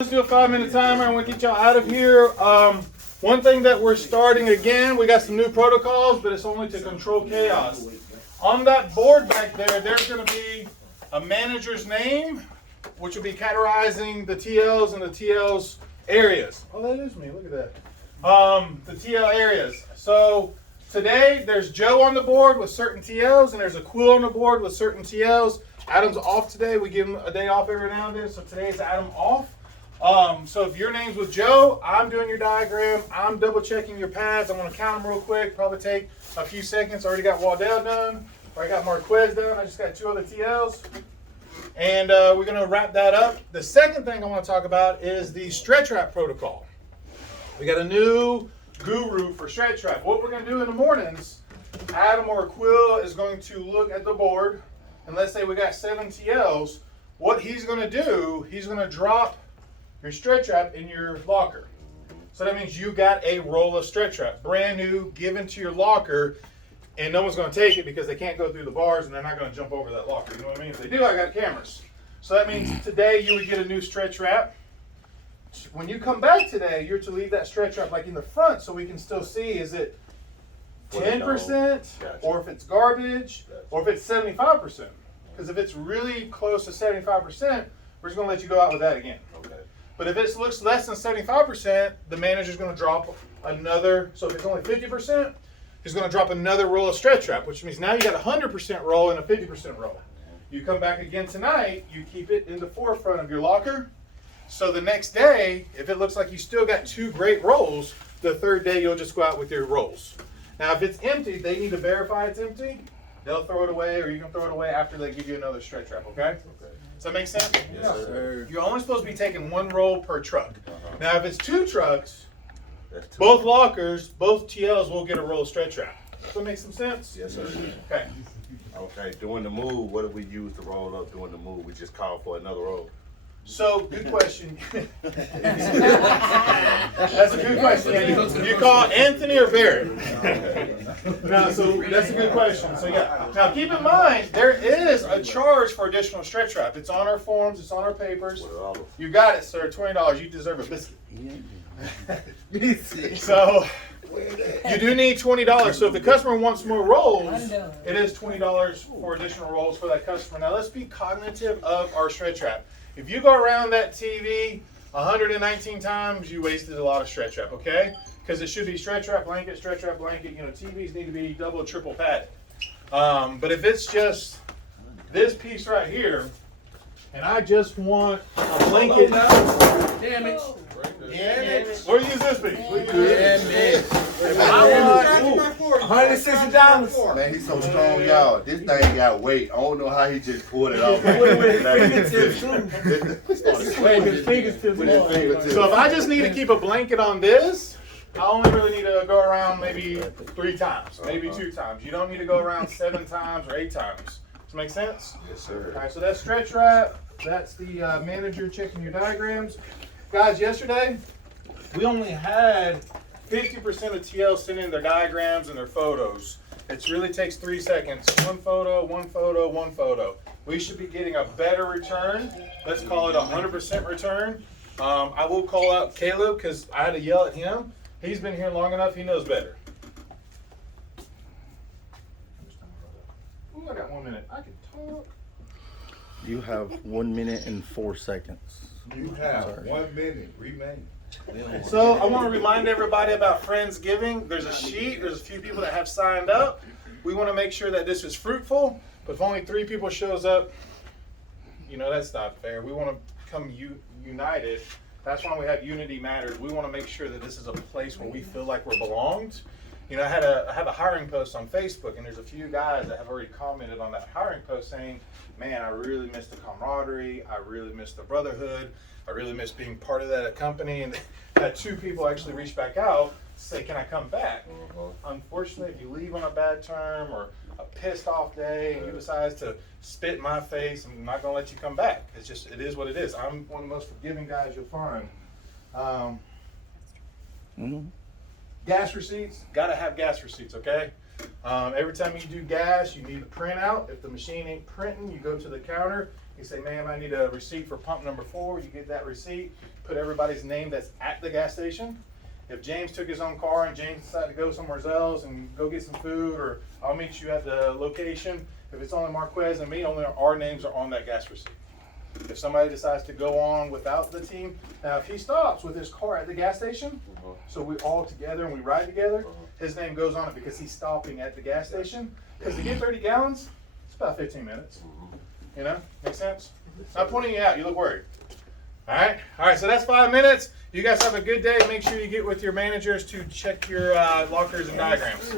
Let's do a 5-minute timer. I want to get y'all out of here. One thing that we're starting again, we got some new protocols, but it's only to control chaos. On that board back there, there's going to be a manager's name, which will be categorizing the TLs and the TLs areas. Oh, that is me. Look at that. The TL areas. So today, there's Joe on the board with certain TLs, and there's a Quill on the board with certain TLs. Adam's off today. We give him a day off every now and then, so today's Adam off. So if your name's with Joe, I'm doing your diagram. I'm double checking your pads. I'm going to count them real quick. Probably take a few seconds. Already got Waddell done. Already got Marquez done. I just got 2 other TLs. And we're going to wrap that up. The second thing I want to talk about is the stretch wrap protocol. We got a new guru for stretch wrap. What we're going to do in the mornings, Adam or Quill is going to look at the board. And let's say we got 7 TLs. What he's going to do, he's going to drop your stretch wrap in your locker. So that means you got a roll of stretch wrap, brand new, given to your locker, and no one's going to take it because they can't go through the bars and they're not going to jump over that locker. You know what I mean? If they do, I got cameras. So that means today you would get a new stretch wrap. When you come back today, you're to leave that stretch wrap like in the front so we can still see, is it 10% or if it's garbage or if it's 75%. Because if it's really close to 75%, we're just going to let you go out with that again. Okay. But if it looks less than 75%, the manager's going to drop another. So if it's only 50%, he's going to drop another roll of stretch wrap, which means now you got a 100% roll and a 50% roll. You come back again tonight, you keep it in the forefront of your locker. So the next day, if it looks like you still got 2 great rolls, the third day you'll just go out with your rolls. Now if it's empty, they need to verify it's empty. They'll throw it away, or you can throw it away after they give you another stretch wrap, okay? Does that make sense? Yes, sir. You're only supposed to be taking 1 roll per truck. Now, if it's 2 trucks, both lockers, both TLs will get a roll of stretch wrap. Does that make some sense? Yes, sir. Okay. Okay, during the move, what do we use to roll up during the move? We just call for another roll. So, good question. That's a good question. You call Anthony or Barrett? No, so that's a good question. So yeah. Now keep in mind, there is a charge for additional stretch wrap. It's on our forms. It's on our papers. You got it, sir. $20. You deserve a biscuit. So you do need $20. So if the customer wants more rolls, it is $20 for additional rolls for that customer. Now let's be cognitive of our stretch wrap. If you go around that TV 119 times, you wasted a lot of stretch wrap, okay? Because it should be stretch wrap blanket, stretch wrap blanket. You know, TVs need to be double, triple padded. But if it's just this piece right here, and I just want a blanket. Damn it. Where use this piece? I want $160. Man, he's so strong, y'all. This thing got weight. I don't know how he just pulled it off. So if I just need to keep a blanket on this, I only really need to go around maybe 3 times, maybe 2 times. You don't need to go around 7 times or 8 times. Does that make sense? Yes, sir. All right, so that's stretch wrap. That's the manager checking your diagrams. Guys, yesterday, we only had 50% of TL send in their diagrams and their photos. It really takes 3 seconds. 1 photo, 1 photo, 1 photo. We should be getting a better return. Let's call it a 100% return. I will call out Caleb because I had to yell at him. He's been here long enough. He knows better. Ooh, I got 1 minute. I can talk. You have 1 minute and 4 seconds. You have 1 minute remaining. So I want to remind everybody about Friendsgiving. There's a sheet. There's a few people that have signed up. We want to make sure that this is fruitful. But if only 3 people shows up, you know, that's not fair. We want to come united. That's why we have Unity Matters. We want to make sure that this is a place where we feel like we're belonged. You know, I have a hiring post on Facebook, and there's a few guys that have already commented on that hiring post saying, man, I really miss the camaraderie. I really miss the brotherhood. I really miss being part of that company. And had 2 people actually reach back out to say, can I come back? Unfortunately, if you leave on a bad term or a pissed off day and you decide to spit in my face, I'm not going to let you come back. It's just, it is what it is. I'm one of the most forgiving guys you'll find. Gas receipts, got to have gas receipts, okay? Every time you do gas, you need a printout. If the machine ain't printing, you go to the counter. You say, ma'am, I need a receipt for pump number 4. You get that receipt, put everybody's name that's at the gas station. If James took his own car and James decided to go somewhere else and go get some food, or I'll meet you at the location, if it's only Marquez and me, only our names are on that gas receipt. If somebody decides to go on without the team, now if he stops with his car at the gas station, so we all together and we ride together, his name goes on it because he's stopping at the gas station. Because to get 30 gallons, it's about 15 minutes. You know, make sense? I'm pointing you out, you look worried. All right, so that's 5 minutes. You guys have a good day. Make sure you get with your managers to check your lockers and diagrams.